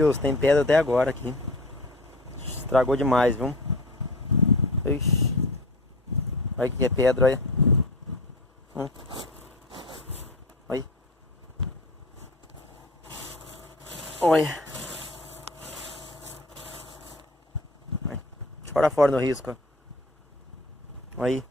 Deus, tem pedra até agora aqui. Estragou demais, viu? Ixi. Olha que é pedra, olha. Olha. Olha. Chora fora no risco, ó. Aí.